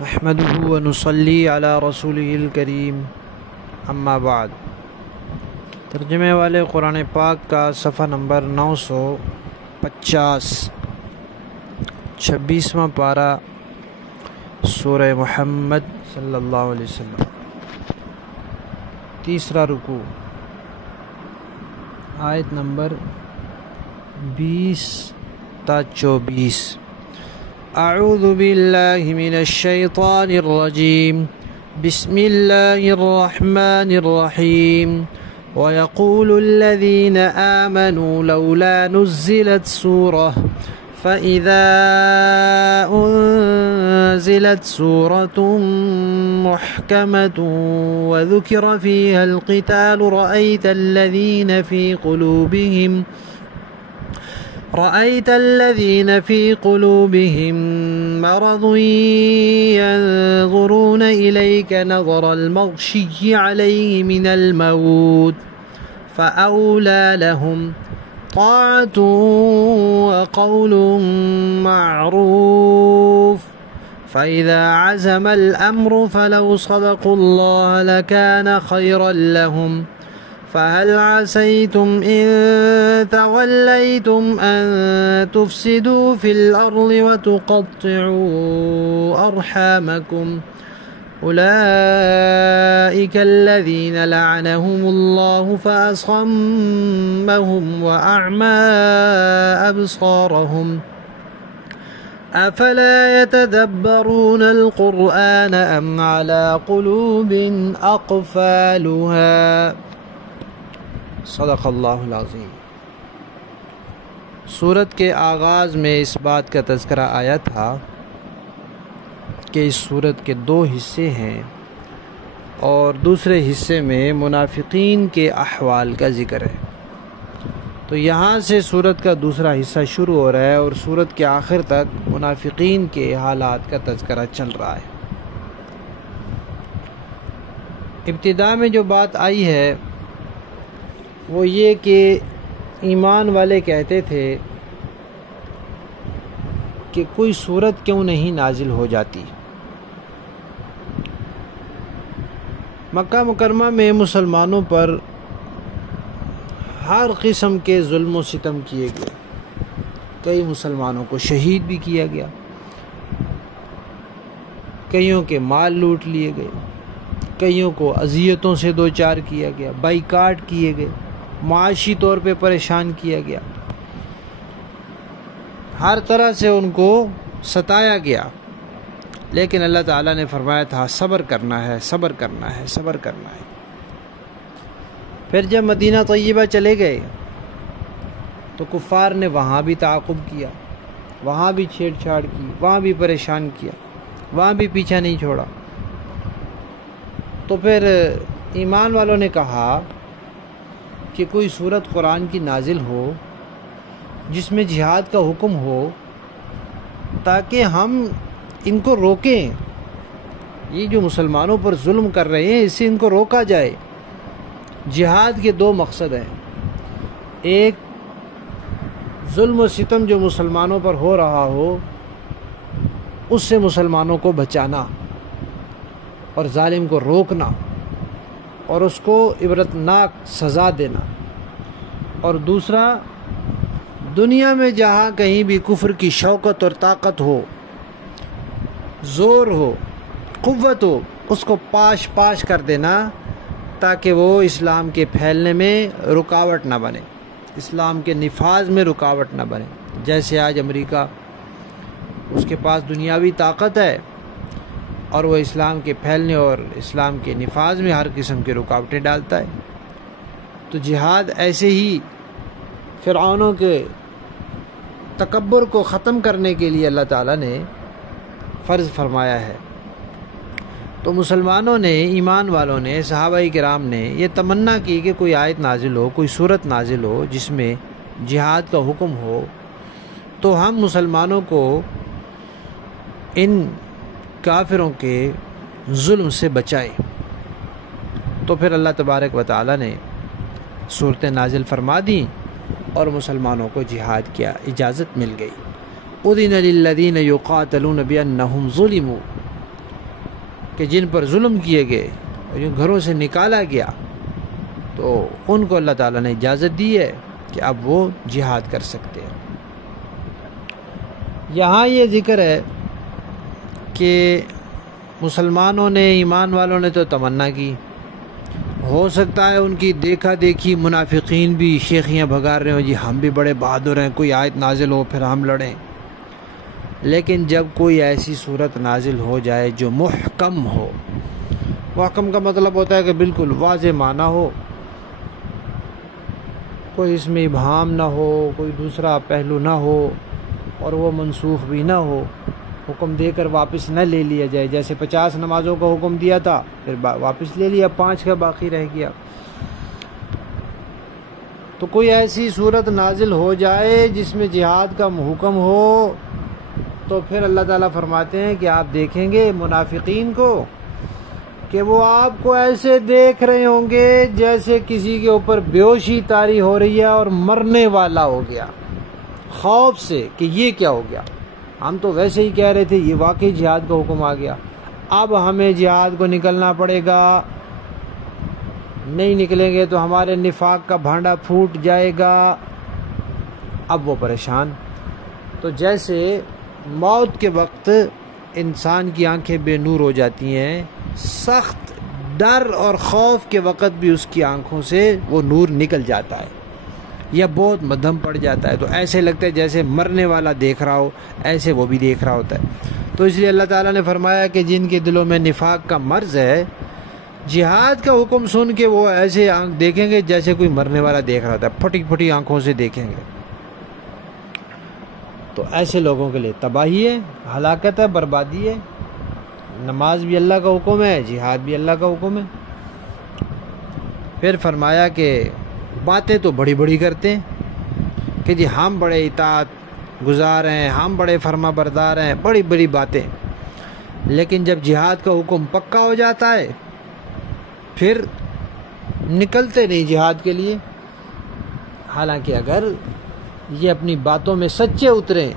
نحمده ونصلي على رسوله الکریم اما بعد۔ ترجمے والے قرآن پاک کا صفحہ نمبر 950، 26واں پارہ سورہ محمد صلی اللہ علیہ وسلم، تیسرا رکوع، آیت نمبر 20 تا 24۔ اعوذ باللہ من الشیطان الرجیم، بسم اللہ الرحمن الرحیم۔ وَيَقُولُ الَّذِينَ آمَنُوا لَوْلَا نُزِّلَتْ سُورَةٌ فَإِذَا أُنزِلَتْ سُورَةٌ مُحْكَمَةٌ وَذُكِرَ فِيهَا الْقِتَالُ رأيت الذين في قلوبهم مرض ينظرون إليك نظر المغشي عليه من الموت فأولى لهم طاعة وقول معروف فإذا عزم الأمر فلو صدقوا الله لكان خيرا لهم فهل عسيتم إن توليتم أن تفسدوا في الأرض وتقطعوا أرحامكم أولئك الذين لعنهم الله فأصمهم وأعمى أبصارهم أفلا يتدبرون القرآن أم على قلوب أقفالها۔ صدق اللہ العظیم۔ سورت کے آغاز میں اس بات کا تذکرہ آیا تھا کہ اس سورت کے 2 حصے ہیں اور دوسرے حصے میں منافقین کے احوال کا ذکر ہے۔ تو یہاں سے سورت کا دوسرا حصہ شروع ہو رہا ہے اور سورت کے آخر تک منافقین کے حالات کا تذکرہ چل رہا ہے۔ ابتدا میں جو بات آئی ہے وہ یہ کہ ایمان والے کہتے تھے کہ کوئی صورت کیوں نہیں نازل ہو جاتی۔ مکہ مکرمہ میں مسلمانوں پر ہر قسم کے ظلم و ستم کیے گئے، کئی مسلمانوں کو شہید بھی کیا گیا، کئیوں کے مال لوٹ لیے گئے، کئیوں کو اذیتوں سے دوچار کیا گیا، بائیکاٹ کیے گئے، معاشی طور پہ پریشان کیا گیا، ہر طرح سے ان کو ستایا گیا، لیکن اللہ تعالیٰ نے فرمایا تھا صبر کرنا ہے، صبر کرنا ہے، صبر کرنا ہے۔ پھر جب مدینہ طیبہ چلے گئے تو کفار نے وہاں بھی تعاقب کیا، وہاں بھی چھیڑ چھاڑ کی، وہاں بھی پریشان کیا، وہاں بھی پیچھا نہیں چھوڑا۔ تو پھر ایمان والوں نے کہا کہ کوئی سورت قرآن کی نازل ہو جس میں جہاد کا حکم ہو تاکہ ہم ان کو روکیں، یہ جو مسلمانوں پر ظلم کر رہے ہیں اس سے ان کو روکا جائے۔ جہاد کے 2 مقصد ہیں، ایک ظلم و ستم جو مسلمانوں پر ہو رہا ہو اس سے مسلمانوں کو بچانا اور ظالم کو روکنا اور اس کو عبرتناک سزا دینا، اور دوسرا دنیا میں جہاں کہیں بھی کفر کی شوکت اور طاقت ہو، زور ہو، قوت ہو، اس کو پاش پاش کر دینا تاکہ وہ اسلام کے پھیلنے میں رکاوٹ نہ بنے، اسلام کے نفاذ میں رکاوٹ نہ بنے۔ جیسے آج امریکہ، اس کے پاس دنیاوی طاقت ہے اور وہ اسلام کے پھیلنے اور اسلام کے نفاذ میں ہر قسم کی رکاوٹیں ڈالتا ہے، تو جہاد ایسے ہی فرعونوں کے تکبر کو ختم کرنے کے لیے اللہ تعالیٰ نے فرض فرمایا ہے۔ تو مسلمانوں نے، ایمان والوں نے، صحابہ کرام نے یہ تمنا کی کہ کوئی آیت نازل ہو، کوئی سورت نازل ہو جس میں جہاد کا حکم ہو تو ہم مسلمانوں کو ان کافروں کے ظلم سے بچائیں۔ تو پھر اللہ تبارک و تعالیٰ نے صورتیں نازل فرما دیں اور مسلمانوں کو جہاد کیا اجازت مل گئی۔ اذن للذین یقاتلون بانہم ظلموا کہ جن پر ظلم کیے گئے اور جن گھروں سے نکالا گیا، تو ان کو اللہ تعالیٰ نے اجازت دی ہے کہ اب وہ جہاد کر سکتے ہیں۔ یہاں یہ ذکر ہے کہ مسلمانوں نے، ایمان والوں نے تو تمنا کی، ہو سکتا ہے ان کی دیکھا دیکھی منافقین بھی شیخیاں بھگا رہے ہوں، جی ہم بھی بڑے بہادر ہیں، کوئی آیت نازل ہو پھر ہم لڑیں۔ لیکن جب کوئی ایسی صورت نازل ہو جائے جو محکم ہو، محکم کا مطلب ہوتا ہے کہ بالکل واضح معنی ہو، کوئی اس میں ابہام نہ ہو، کوئی دوسرا پہلو نہ ہو، اور وہ منسوخ بھی نہ ہو، حکم دے کر واپس نہ لے لیا جائے، جیسے 50 نمازوں کا حکم دیا تھا پھر واپس لے لیا، 5 کا باقی رہ گیا۔ تو کوئی ایسی صورت نازل ہو جائے جس میں جہاد کا حکم ہو، تو پھر اللہ تعالیٰ فرماتے ہیں کہ آپ دیکھیں گے منافقین کو کہ وہ آپ کو ایسے دیکھ رہے ہوں گے جیسے کسی کے اوپر بیہوشی طاری ہو رہی ہے اور مرنے والا ہو گیا، خوف سے کہ یہ کیا ہو گیا، ہم تو ویسے ہی کہہ رہے تھے، یہ واقعی جہاد کا حکم آ گیا، اب ہمیں جہاد کو نکلنا پڑے گا، نہیں نکلیں گے تو ہمارے نفاق کا بھانڈا پھوٹ جائے گا۔ اب وہ پریشان، تو جیسے موت کے وقت انسان کی آنکھیں بے نور ہو جاتی ہیں، سخت ڈر اور خوف کے وقت بھی اس کی آنکھوں سے وہ نور نکل جاتا ہے یا بہت مدھم پڑ جاتا ہے، تو ایسے لگتا ہے جیسے مرنے والا دیکھ رہا ہو، ایسے وہ بھی دیکھ رہا ہوتا ہے۔ تو اس لیے اللہ تعالیٰ نے فرمایا کہ جن کے دلوں میں نفاق کا مرض ہے، جہاد کا حکم سن کے وہ ایسے آنکھ دیکھیں گے جیسے کوئی مرنے والا دیکھ رہا ہوتا ہے، پھٹی پھٹی آنکھوں سے دیکھیں گے۔ تو ایسے لوگوں کے لیے تباہی ہے، ہلاکت ہے، بربادی ہے۔ نماز بھی اللہ کا حکم ہے، جہاد بھی اللہ کا حکم ہے۔ پھر فرمایا کہ باتیں تو بڑی بڑی کرتے ہیں کہ جی ہم بڑے اطاعت گزار ہیں، ہم بڑے فرما بردار ہیں، بڑی بڑی باتیں، لیکن جب جہاد کا حکم پکا ہو جاتا ہے پھر نکلتے نہیں جہاد کے لیے۔ حالانکہ اگر یہ اپنی باتوں میں سچے اتریں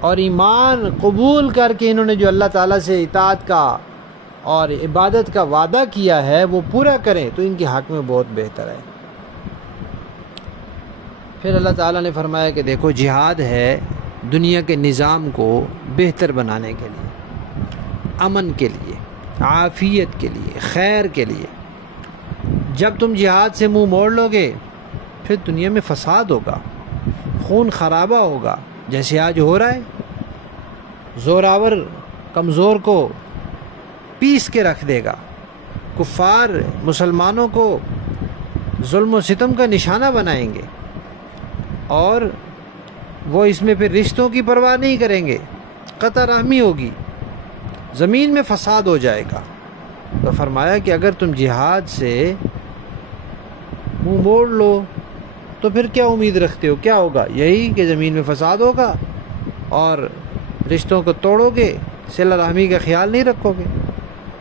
اور ایمان قبول کر کے انہوں نے جو اللہ تعالیٰ سے اطاعت کا اور عبادت کا وعدہ کیا ہے وہ پورا کریں تو ان کے حق میں بہت بہتر ہے۔ پھر اللہ تعالیٰ نے فرمایا کہ دیکھو جہاد ہے دنیا کے نظام کو بہتر بنانے کے لیے، امن کے لیے، عافیت کے لیے، خیر کے لیے۔ جب تم جہاد سے منہ موڑ لو گے پھر دنیا میں فساد ہوگا، خون خرابہ ہوگا، جیسے آج ہو رہا ہے۔ زوراور کمزور کو پیس کے رکھ دے گا، کفار مسلمانوں کو ظلم و ستم کا نشانہ بنائیں گے، اور وہ اس میں پھر رشتوں کی پرواہ نہیں کریں گے، قطع رحمی ہوگی، زمین میں فساد ہو جائے گا۔ تو فرمایا کہ اگر تم جہاد سے منہ موڑ لو تو پھر کیا امید رکھتے ہو، کیا ہوگا؟ یہی کہ زمین میں فساد ہوگا اور رشتوں کو توڑو گے، صلہ رحمی کا خیال نہیں رکھو گے۔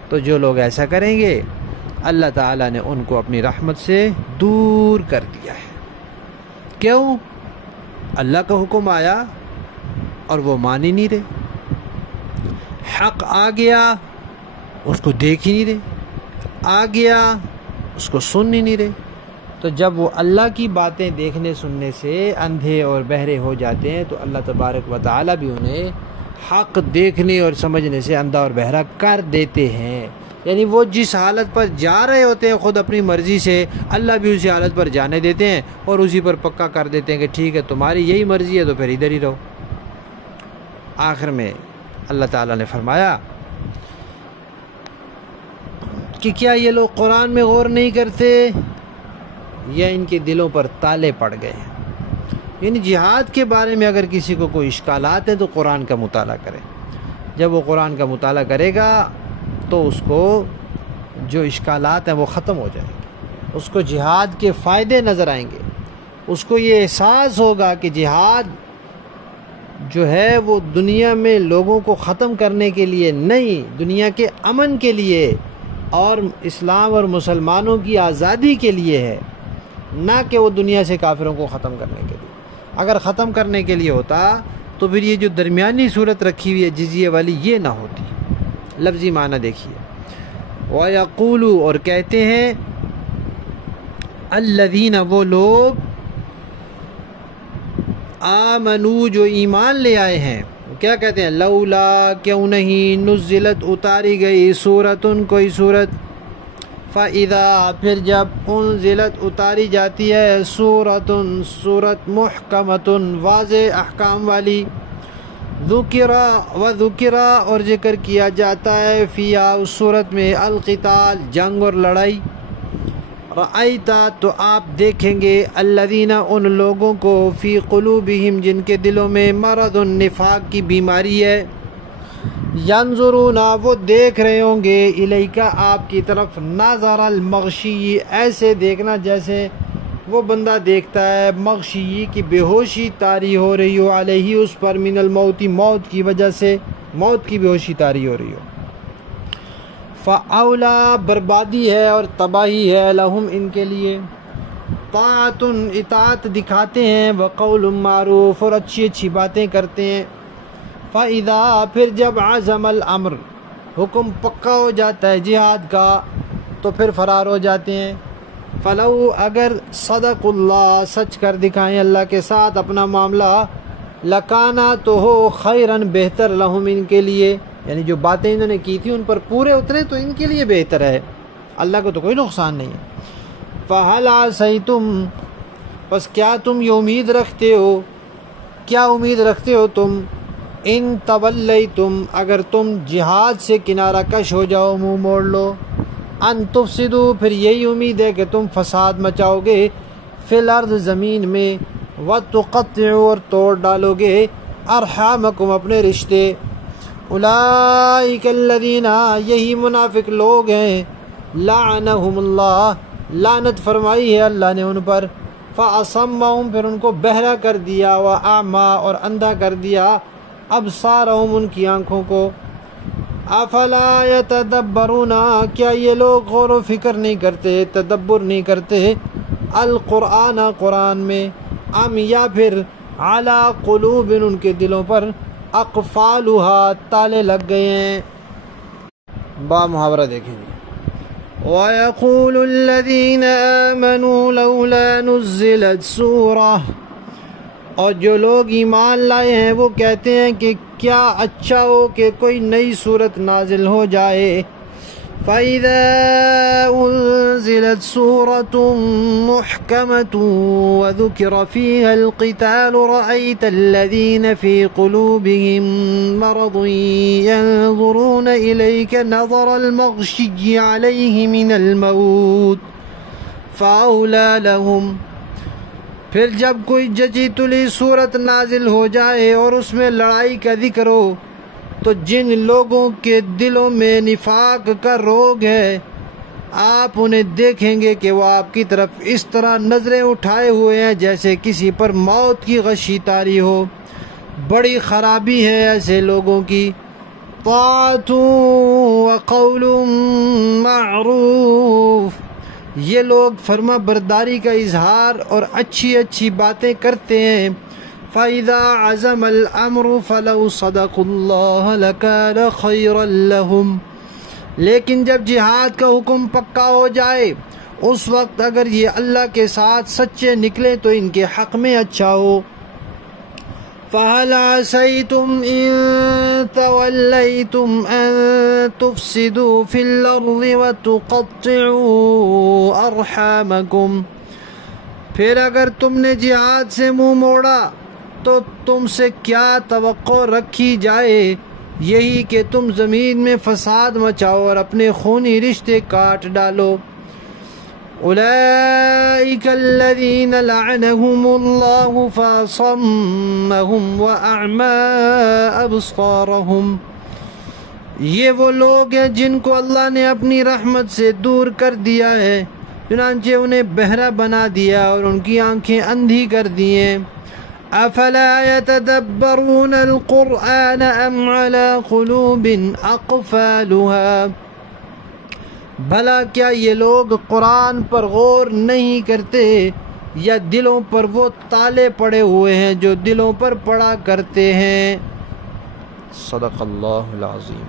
تو جو لوگ ایسا کریں گے اللہ تعالیٰ نے ان کو اپنی رحمت سے دور کر دیا ہے۔ کیوں؟ اللہ کا حکم آیا اور وہ مان ہی نہیں رہے، حق آ گیا اس کو دیکھ ہی نہیں رہے، آ گیا اس کو سن ہی نہیں رہے۔ تو جب وہ اللہ کی باتیں دیکھنے سننے سے اندھے اور بہرے ہو جاتے ہیں تو اللہ تبارک و تعالیٰ بھی انہیں حق دیکھنے اور سمجھنے سے اندھا اور بہرا کر دیتے ہیں۔ یعنی وہ جس حالت پر جا رہے ہوتے ہیں خود اپنی مرضی سے، اللہ بھی اسی حالت پر جانے دیتے ہیں اور اسی پر پکا کر دیتے ہیں کہ ٹھیک ہے تمہاری یہی مرضی ہے تو پھر ادھر ہی رہو۔ آخر میں اللہ تعالیٰ نے فرمایا کہ کیا یہ لوگ قرآن میں غور نہیں کرتے یا ان کے دلوں پر تالے پڑ گئے ہیں؟ یعنی جہاد کے بارے میں اگر کسی کو کوئی اشکالات ہیں تو قرآن کا مطالعہ کرے۔ جب وہ قرآن کا مطالعہ کرے گا تو اس کو جو اشکالات ہیں وہ ختم ہو جائیں گے، اس کو جہاد کے فائدے نظر آئیں گے، اس کو یہ احساس ہوگا کہ جہاد جو ہے وہ دنیا میں لوگوں کو ختم کرنے کے لیے نہیں، دنیا کے امن کے لیے اور اسلام اور مسلمانوں کی آزادی کے لیے ہے، نہ کہ وہ دنیا سے کافروں کو ختم کرنے کے لیے۔ اگر ختم کرنے کے لیے ہوتا تو پھر یہ جو درمیانی صورت رکھی ہوئی ہے جزیے والی یہ نہ ہوتی، لفظی معنی دیکھیے، وَيَقُولُ اور کہتے ہیں، الَّذِينَ وہ لوگ، آمنو جو ایمان لے آئے ہیں، کیا کہتے ہیں، لولا کیوں نہیں، نزلت اتاری گئی، سورتن کوئی سورت، فَإِذَا پھر جب انزلت اتاری جاتی ہے، سورتن سورت، محکمتن واضح احکام والی، ذکرا و ذکرا اور ذکر کیا جاتا ہے، فیہا اس صورت میں، القتال جنگ اور لڑائی، رأیتا تو آپ دیکھیں گے، الذین ان لوگوں کو، فی قلوبہم جن کے دلوں میں، مرض النفاق کی بیماری ہے، ینظرون وہ دیکھ رہے ہوں گے، الیکا آپ کی طرف، نظر المغشی ایسے دیکھنا جیسے وہ بندہ دیکھتا ہے، مغشی کی بے ہوشی طاری ہو رہی ہو، علیہ اس پر، من الموت موت کی وجہ سے، موت کی بے ہوشی طاری ہو رہی ہو، فاولا بربادی ہے اور تباہی ہے، لہم ان کے لیے، طاعت اطاعت دکھاتے ہیں، وقول معروف اور اچھی اچھی باتیں کرتے ہیں، فَإِذَا پھر جب عزم الامر حکم پکا ہو جاتا ہے جہاد کا تو پھر فرار ہو جاتے ہیں، فلو اگر صدق اللہ سچ کر دکھائیں اللہ کے ساتھ اپنا معاملہ، لکانا تو ہو خیرن بہتر، لہم ان کے لیے، یعنی جو باتیں انہوں نے کی تھی ان پر پورے اترے تو ان کے لیے بہتر ہے، اللہ کو تو کوئی نقصان نہیں ہے، فَهَلْ عَسَيْتُمْ پس کیا تم یہ امید رکھتے ہو، کیا امید رکھتے ہو تم، ان تولیتم اگر تم جہاد سے کنارہ کش ہو جاؤ، منہ موڑ لو، ان تفسدو پھر یہی امید ہے کہ تم فساد مچاؤ گے، فی الارض زمین میں، وتقطعوا اور توڑ ڈالو گے، ارحامکم اپنے رشتے، اولئک الذین یہی منافق لوگ ہیں، لعنہم اللہ لعنت فرمائی ہے اللہ نے ان پر، فاصمہم پھر ان کو بہرا کر دیا، واعمی اور اندھا کر دیا، ابصارہم ان کی آنکھوں کو، افلا یتدبرون کیا یہ لوگ غور و فکر نہیں کرتے، تدبر نہیں کرتے، القرآن قرآن میں، ام یا پھر علی قلوب ان کے دلوں پر، اقفالھا تالے لگ گئے ہیں، با محاورہ دیکھیں گے، وَيَقُولُ الَّذِينَ آمَنُوا لَوْلَا نُزِّلَتْ سُورَةٌ اور جو لوگ ایمان لائے ہیں وہ کہتے ہیں کہ کیا اچھا ہو کہ کوئی نئی صورت نازل ہو جائے، فَإِذَا أُنزِلَتْ سُورَةٌ مُحْكَمَةٌ وَذُكِرَ فِيهَا الْقِتَالُ رَأَيْتَ الَّذِينَ فِي قُلُوبِهِم مَّرَضٌ يَنظُرُونَ إِلَيْكَ نَظَرَ الْمَغْشِيِّ عَلَيْهِ مِنَ الْمَوْتِ فَأَوْلَىٰ لَهُمْ پھر جب کوئی جچی تلی صورت نازل ہو جائے اور اس میں لڑائی کا ذکر ہو تو جن لوگوں کے دلوں میں نفاق کا روگ ہے آپ انہیں دیکھیں گے کہ وہ آپ کی طرف اس طرح نظریں اٹھائے ہوئے ہیں جیسے کسی پر موت کی غشی طاری ہو، بڑی خرابی ہے ایسے لوگوں کی، طاعت وقول معروف یہ لوگ فرما برداری کا اظہار اور اچھی اچھی باتیں کرتے ہیں، فَإِذَا عَزَمَ الْأَمْرُ فَلَوْ صَدَقُوا اللَّهَ لَكَانَ خَيْرًا لَهُمْ لیکن جب جہاد کا حکم پکا ہو جائے اس وقت اگر یہ اللہ کے ساتھ سچے نکلے تو ان کے حق میں اچھا ہو، فَهَلْ عَسَيْتُمْ إِن تَوَلَّيْتُمْ أَن تُفْسِدُوا فِي الْأَرْضِ وَتُقَطِّعُوا أَرْحَامَكُمْ پھر اگر تم نے جہاد سے منہ موڑا تو تم سے کیا توقع رکھی جائے، یہی کہ تم زمین میں فساد مچاؤ اور اپنے خونی رشتے کاٹ ڈالو، اولئک الذین لعنہم اللہ فاصمہم واعمی ابصارہم یہ وہ لوگ ہیں جن کو اللہ نے اپنی رحمت سے دور کر دیا ہے، چنانچہ انہیں بہرا بنا دیا اور ان کی آنکھیں اندھی کر دی ہیں، افلا یتدبرون القرآن ام علی قلوب اقفالها بھلا کیا یہ لوگ قرآن پر غور نہیں کرتے یا دلوں پر وہ تالے پڑے ہوئے ہیں جو دلوں پر پڑا کرتے ہیں، صدق اللہ العظیم۔